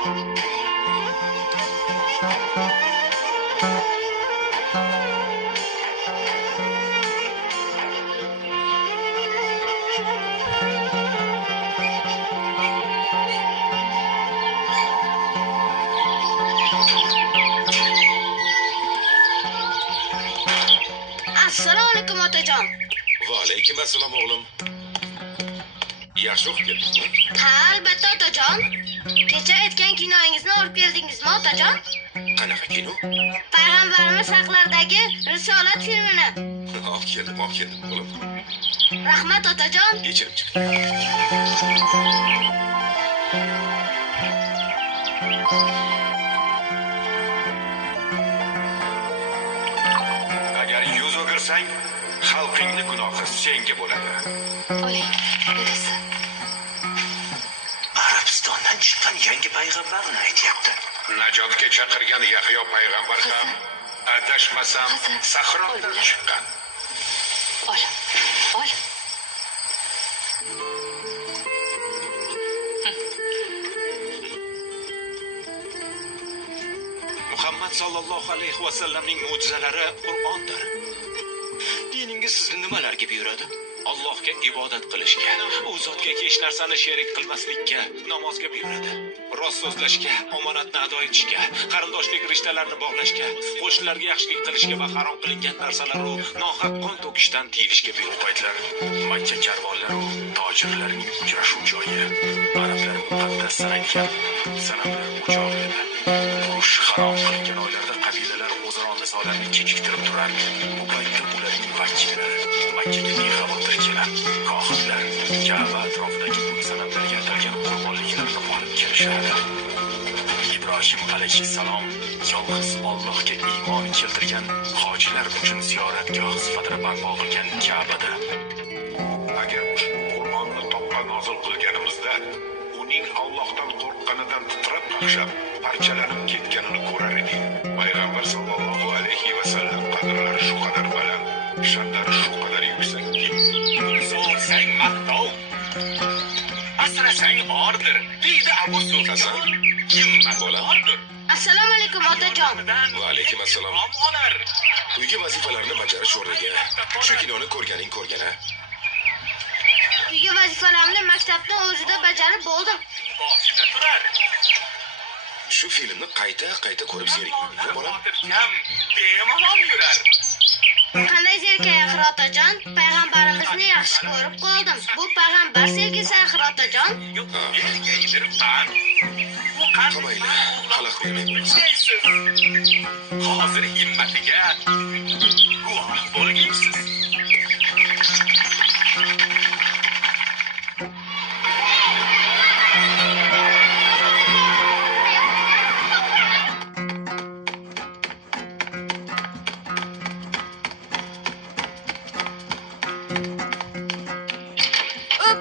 Assalomu alaykum otajon. Va alaykum assalom o'g'lim. Yaxshi o'qib keldingizmi? Ha, albatta otajon. Kecha aytgan kinoyingizni olib keldingizmi otajon? Qanaqa kino? Payg'ambarimiz haqlaridagi Risolat filmini. Olib keldim o'g'lim. Rahmat otajon. Kechirib chiqing. Agar yuz o'girsang, xalqingni gunohi senga bo'ladi. Oling, dadasi. Arabistondan chiqqan yangi payg'ambarni aytyapti. Najotga chaqirgan Yahyo payg'ambar ham adashmasam sahrodan chiqqan. Ol. Muhammad sallallohu alayhi va sallamning mo'jizalari Qur'ondir. Diningiz sizni nimalarga buyuradi? Allohga ibodat qilishga, u zotga hech narsani sherik qilmaslikka, namozga buyuradi. Rost so'zlashga, omonatni ado etishga, qarindoshlik rishtalarini bog'lashga, qo'shnilarga yaxshilik qilishga va harom qilingan narsalar va nohaq qon to'kishdan tiyilishga buyruq aytdilar. Makka karvonlari va tojirlarning uchrashuv joyi, arablar muqaddas sanaydigan sanamlar o'chog'i edi. Urush harom qilingan oylarda qabilalar o'zaro nizolarni kechiktirib turar. Bu paytda ularning vakillari Makkaga bexavotir kelib, kohinlar Ka'ba atrofidagi bu sanamlarga atalgan qurbonliklarni olib kelishardi. Ibrohim alayhissalom yolg'iz Allohga iymon keltirgan hojilar uchun ziyoratgoh sifatida barpo qilgan Ka'bada agar Qur'onni toqqa nozil qilganimizda uning Allohdan qo'rqqanidan titrab qaqshab parchalanib ketganini ko'rar edik. Payg'ambar sallallohu alayhi va sallam qadrlari shu qadar baland, sha'nlari shu qadar yuksakki, so'rsang maqtov, asrasang ordir, deydi Abu Sufyan. Himmat bo'lardir. Assalomu alaykum otajon. Va alaykum assalom. Uyga vazifalarni bajarish o'rniga shu kinoni ko'rgana. Uyga vazifalarni maktabda o'zida bajarib bo'ldim. Boshida turar. Shu filmni qayta ko'rib zerikmang, bolam. Bemalol yurar. Qanday zerikay axir otajon? Payg'ambarimizni yaxshi ko'rib qoldim. Bu payg'ambar sevgisi axir otajon. Qamayli, xalaq bermay bo'lsin. Hozir himmatiga guvoh bo'lgaysiz.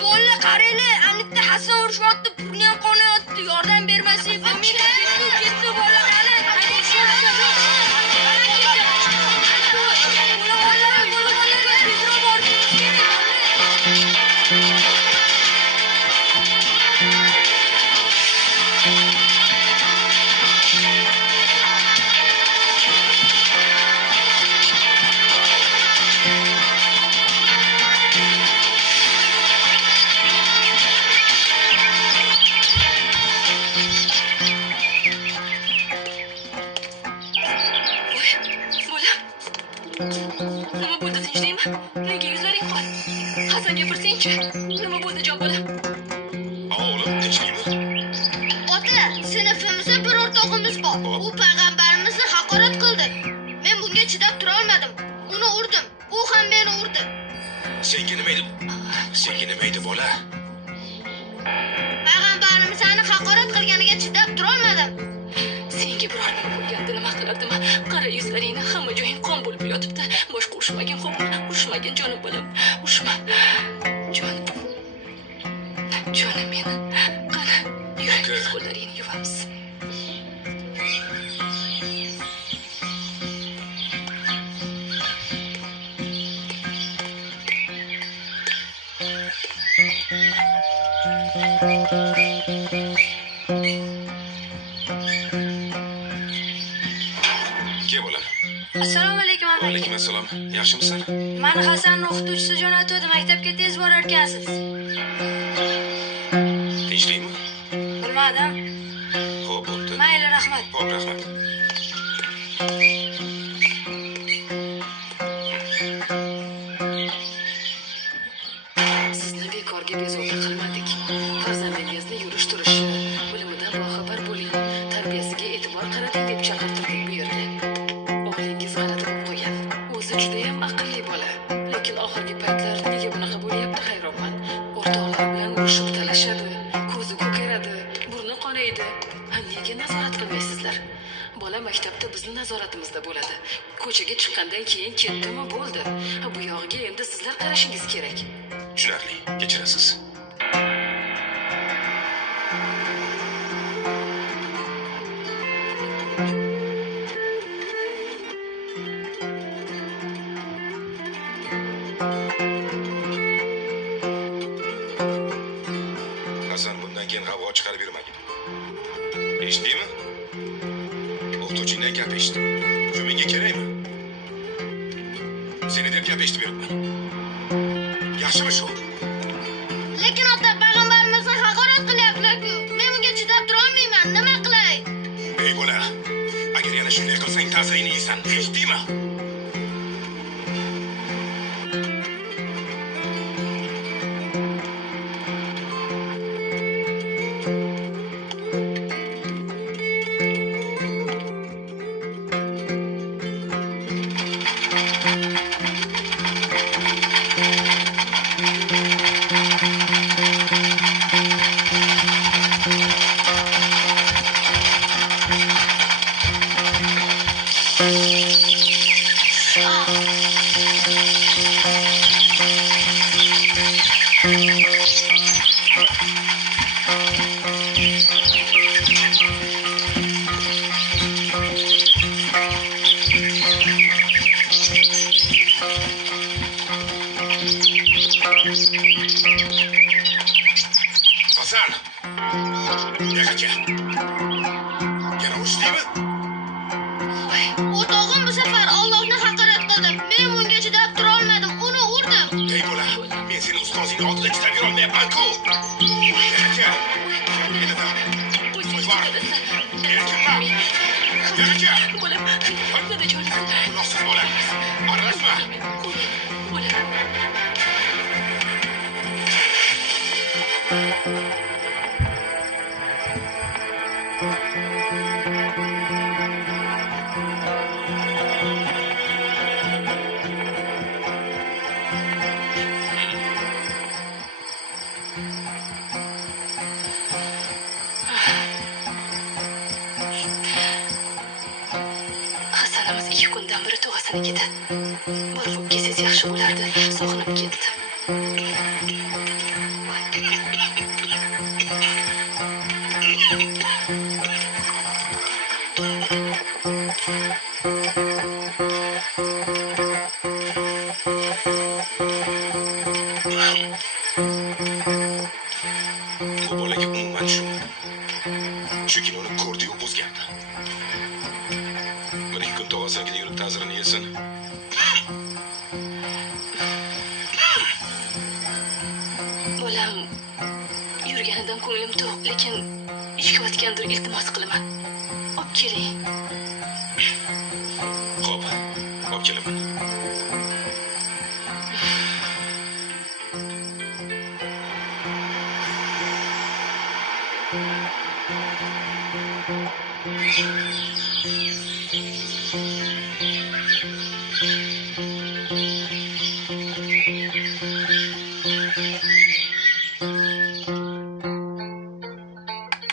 Bolla qarayli, Anitda Hasan urushmoqda, pulni ham qonayotdi. Yordam bermasak, ketdi bola qani. Nima bo'ldi, tinchlikmi? Nega yuzlaring qon? Hasan gapirsang-chi. Nima bo'ldi, jon bola? O'g'lim, tinchlikmi? Ota, sinfimizda bir o'rtog'imiz bor. U payg'ambarimizni haqorat qildi. Men bunga chidab tura olmadim. Uni urdim. U ham meni urdi. Senga nima edi bola? Payg'ambarimizni haqorat qilganiga chidab tura olmadim. Senga biror nima bo'lganda nima qilardimi? Qara yuzlaringni, hamma joying qon bo'lib yotibdi. Boshqa urushmagin, xo'pmi? Urushmagin jonim bolam. Urushma. Jonim meni. Qani, yuring, qo'llaringni yuvamiz. Assalom, yaxshimisan? Mani Hasanning o'qituvchisi jo'natdi, maktabga tez borar ekansiz. Tinchlikmi? Bilmadim. Xo'p, bo'pti. Mayli, rahmat. Xo'p, rahmat. Sizni bekorga bezovta qilmadik. Farzandingizni yurish-turishi, bilimidan boxabar bo'ling, tarbiyasiga e'tibor qarating deb chaqirtirdik bu yerga. O'g'lingiz g'alati bo'lib qolgan. O'zi juda ham aqlli bola, lekin oxirgi paytlar nega bunaqa bo'lyapti hayronman. O'rtoqlar bilan urushib talashadi, ko'zi ko'karadi, burni qonaydi. Nega nazorat qilmaysizlar? Bola maktabda bizning nazoratimizda bo'ladi. Ko'chaga chiqqandan keyin ketdimi bo'ldi. Bu yog'iga endi sizlar qarashingiz kerak. Tushunarli, kechirasiz. Hasan bundan keyin havo chiqarib yurmagin. Eshitdingmi? O'qituvchingdan gap eshitdim. Shu menga kerakmi? Seni deb gap eshitib yuribman. Yaxshimi shu? Lekin ota payg'ambarimizni haqorat qilyapti-ku. Men bunga chidab tura olmayman. Nima qilay? Ey bola, agar yana shunday qilsang ta'zirini yeysan, eshitdingmi? Hasan! Yaqinga. Yana urishdingmi? O'rtog'im bu safar Allohni haqorat qildi. Men bunga chidab tura olmadim. Uni urdim. Ey bola, men seni ustozing oldida chidab yurolmayapman-ku. Yaqinga. Erkinma. Yaqinga. Bolam, dadajonim. Gunohsiz bola. Aralashma. Bolam. Hasanimiz 2 kundan beri tug'asinikida. Borib o'pib kelsangiz yaxshi bo'lardi. Sog'inib ketdim. Bu bolaga umuman tushunmadim. Chunki uni ko'rdi-yu o'zgardi. Bir 2 kun tog'asinikida yurib ta'zirini yesin. Bolam yurganidan ko'nglim to'q, lekin ishqiyotgandir, iltimos qilaman. Olib keling. Xo'p, olib kelaman.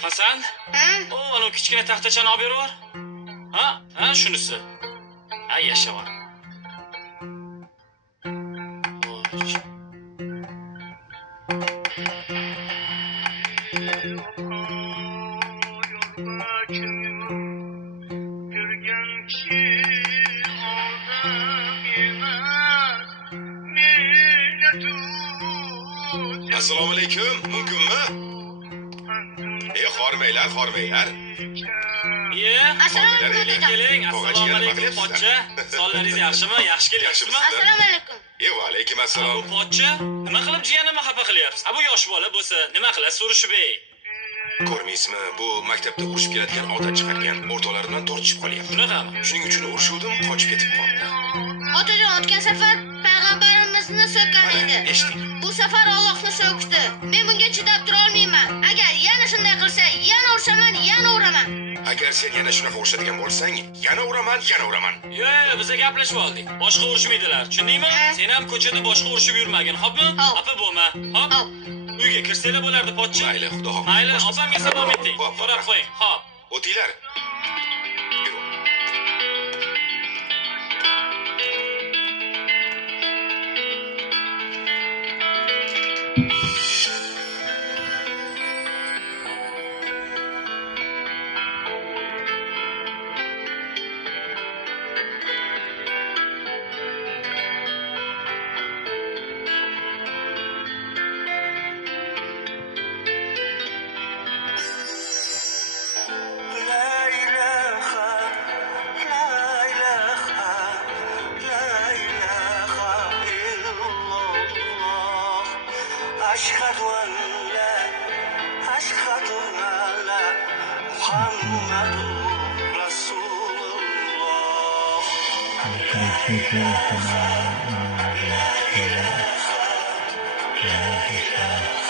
Hasan? O, ana kichkina taxtachani olib beravor. Ha, shunisi. Ha, yashavor. Voy. Assalomu alaykum. Mumkinmi? Hormanglar. Assalomu alaykum Keling, otajon. keling. Assalomu Tog'ajiyan, alaykum, nima pochcha. Sonlaringiz yaxshimi? Yaxshi kelyapsizmi? Assalomu alaykum. Va alaykum Bu assalom. pochcha nima qilib jiyanimni xafa qilyapsiz? Bu yosh bola bo'lsa, nima qilasiz surishib ey? Ko'rmaysizmi? Bu maktabda urushib keladigan odat chiqargan, o'rtoqlari bilan tortishib qolyapti. Bunaqami? Shuning uchun urishuvdim, qochib ketib qoldi. Otajon o'tgan safar payg'ambarimizni so'kkan edi. Eshiting. Bu safar Allohni so'kdi. Men bunga chidab tura olmayman. Agar yana shunday qilsa, yana ursaman, yana uraman. Agar sen yana shunaqa urishadigan bo'lsang, yana uraman, yana uraman. Yo'q, biz gaplashib oldik. Boshqa urishmaydilar. Tushundingmi? Sen ham ko'chada boshqa urishib yurmagin, xo'pmi? Hop. Xafa bo'lma. Hop. Hop. Uyga kirsanglar bo'lardi, pochcha. Mayli, xudo xohlasa. Mayli, opamga salom ayting. Hop, So'rab qo'ying. Hop. O'tinglar. Yur. أشهد أن لا أشهد أن لا محمد رسول الله Thank you.